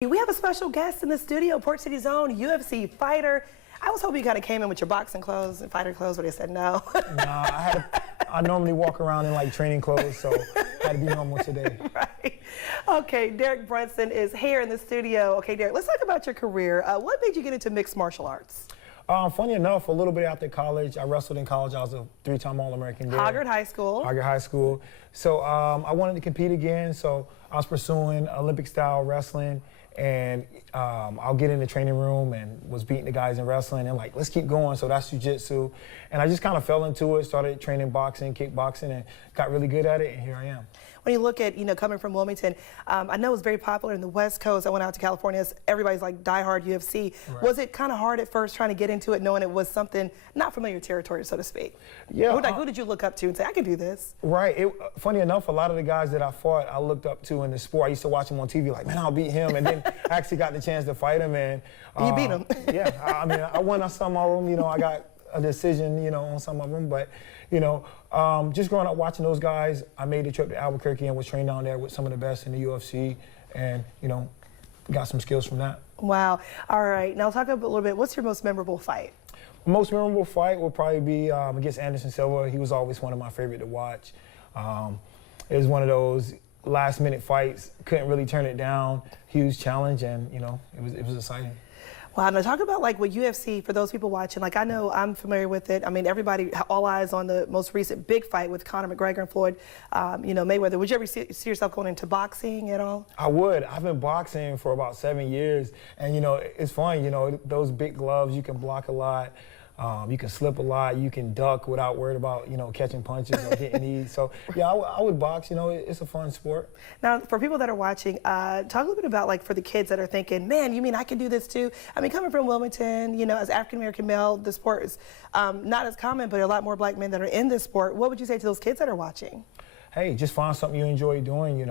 We have a special guest in the studio, Port City's own UFC fighter. I was hoping you kind of came in with your boxing clothes and fighter clothes, but they said no. Nah, I normally walk around in like training clothes, so I had to be normal today. Right. Okay, Derek Brunson is here in the studio. Okay, Derek, let's talk about your career. What made you get into mixed martial arts? Funny enough, a little bit after college, I wrestled in college. I was a 3-time All-American there. Hoggard High School. Hoggard High School. So I wanted to compete again, so I was pursuing Olympic-style wrestling, and I'll get in the training room and was beating the guys in wrestling and like, let's keep going. So that's jiu-jitsu. And I just kind of fell into it, started training boxing, kickboxing, and got really good at it, and here I am. When you look at, coming from Wilmington, I know it's very popular in the West Coast. I went out to California. Everybody's like diehard UFC. Right. Was it kind of hard at first trying to get into it, knowing it was something not familiar territory, so to speak? Yeah. Who did you look up to and say, I can do this? Right. Funny enough, a lot of the guys that I fought, I looked up to in the sport. I used to watch them on TV, like, man, I'll beat him. And then I actually got the chance to fight him. And you beat him. Yeah. I mean, I won on some of them. I got a decision, on some of them. But, just growing up watching those guys, I made the trip to Albuquerque and was trained down there with some of the best in the UFC, and got some skills from that. Wow. All right. Now talk a little bit. What's your most memorable fight? Most memorable fight will probably be against Anderson Silva. He was always one of my favorite to watch. It was one of those last-minute fights. Couldn't really turn it down. Huge challenge, and it was exciting. Wow, now talk about like with UFC, for those people watching, like I know I'm familiar with it. I mean, everybody, all eyes on the most recent big fight with Conor McGregor and Floyd, Mayweather. Would you ever see yourself going into boxing at all? I would. I've been boxing for about 7 years, and it's fun, those big gloves, you can block a lot. You can slip a lot. You can duck without worried about, catching punches or getting knees. So, yeah, I would box. It's a fun sport. Now, for people that are watching, talk a little bit about, like, for the kids that are thinking, man, you mean I can do this too? I mean, coming from Wilmington, as African-American male, the sport is not as common, but a lot more black men that are in this sport. What would you say to those kids that are watching? Hey, just find something you enjoy doing,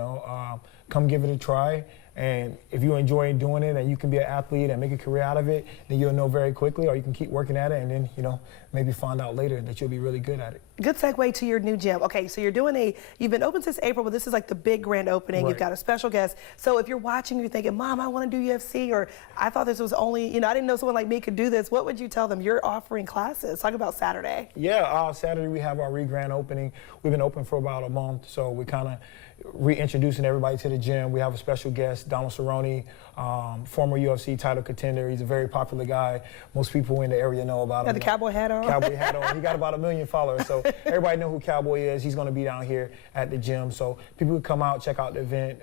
come give it a try. And if you enjoy doing it and you can be an athlete and make a career out of it, then you'll know very quickly, or you can keep working at it and then, maybe find out later that you'll be really good at it. Good segue to your new gym. Okay, so you've been open since April, but this is like the big grand opening. Right. You've got a special guest. So if you're watching, you're thinking, Mom, I want to do UFC, or I thought this was only, I didn't know someone like me could do this. What would you tell them? You're offering classes. Talk about Saturday. Yeah, Saturday we have our grand opening. We've been open for about a month, so we're kind of reintroducing everybody to the gym. We have a special guest, Donald Cerrone, former UFC title contender. He's a very popular guy. Most people in the area know about him. Got the cowboy hat on? Cowboy hat on. He got about 1 million followers, so everybody know who Cowboy is. He's going to be down here at the gym, so people can come out, check out the event.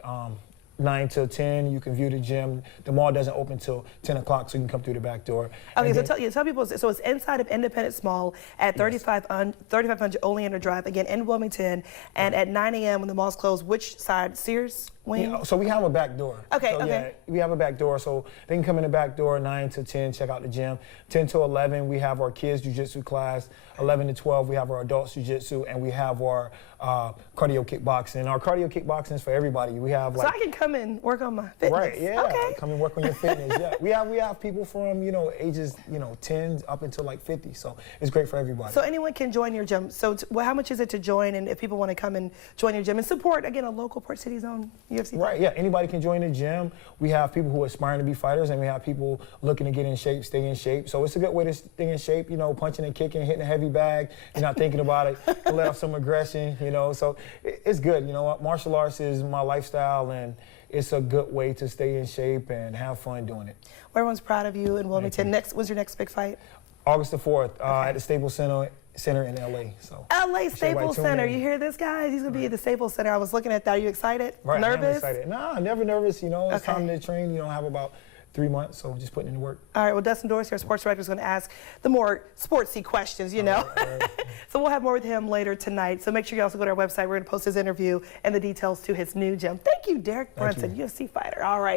9 till 10, you can view the gym. The mall doesn't open till 10 o'clock, so you can come through the back door. Okay, so tell people, so it's inside of Independence Mall at 3500 Oleander Drive, again, in Wilmington, and at 9 a.m. when the mall's closed, which side? Sears? Wing? Yeah, so we have a back door. Okay, so, okay. Yeah, we have a back door, so they can come in the back door 9 to 10, check out the gym. 10 to 11, we have our kids jiu-jitsu class. 11 to 12, we have our adults jiu-jitsu, and we have our cardio kickboxing. Our cardio kickboxing is for everybody. We have so I can come and work on my fitness. Right, yeah. Okay. Come and work on your fitness. Yeah. We have people from, ages, 10 up until like 50. So it's great for everybody. So anyone can join your gym. So how much is it to join, and if people want to come and join your gym and support, again, a local Port City's own UFC? Right, yeah. Anybody can join the gym. We have people who are aspiring to be fighters, and we have people looking to get in shape, stay in shape. So it's a good way to stay in shape, punching and kicking, hitting a heavy bag. You're not thinking about it. You let off some aggression, So it's good. Martial arts is my lifestyle, and it's a good way to stay in shape and have fun doing it. Well, everyone's proud of you in Wilmington. When's your next big fight? August the 4th at the Staples Center in LA. So LA Staples Center. You hear this, guys? He's gonna be at the Staples Center. I was looking at that. Are you excited? Right. Nervous? I'm excited. Nah, never nervous. It's time to train. I have about 3 months, so just putting in the work. All right, well, Dustin Dorsey, our sports director, is going to ask the more sportsy questions, All right. So we'll have more with him later tonight. So make sure you also go to our website. We're going to post his interview and the details to his new gym. Thank you, Derek Brunson, UFC fighter. All right.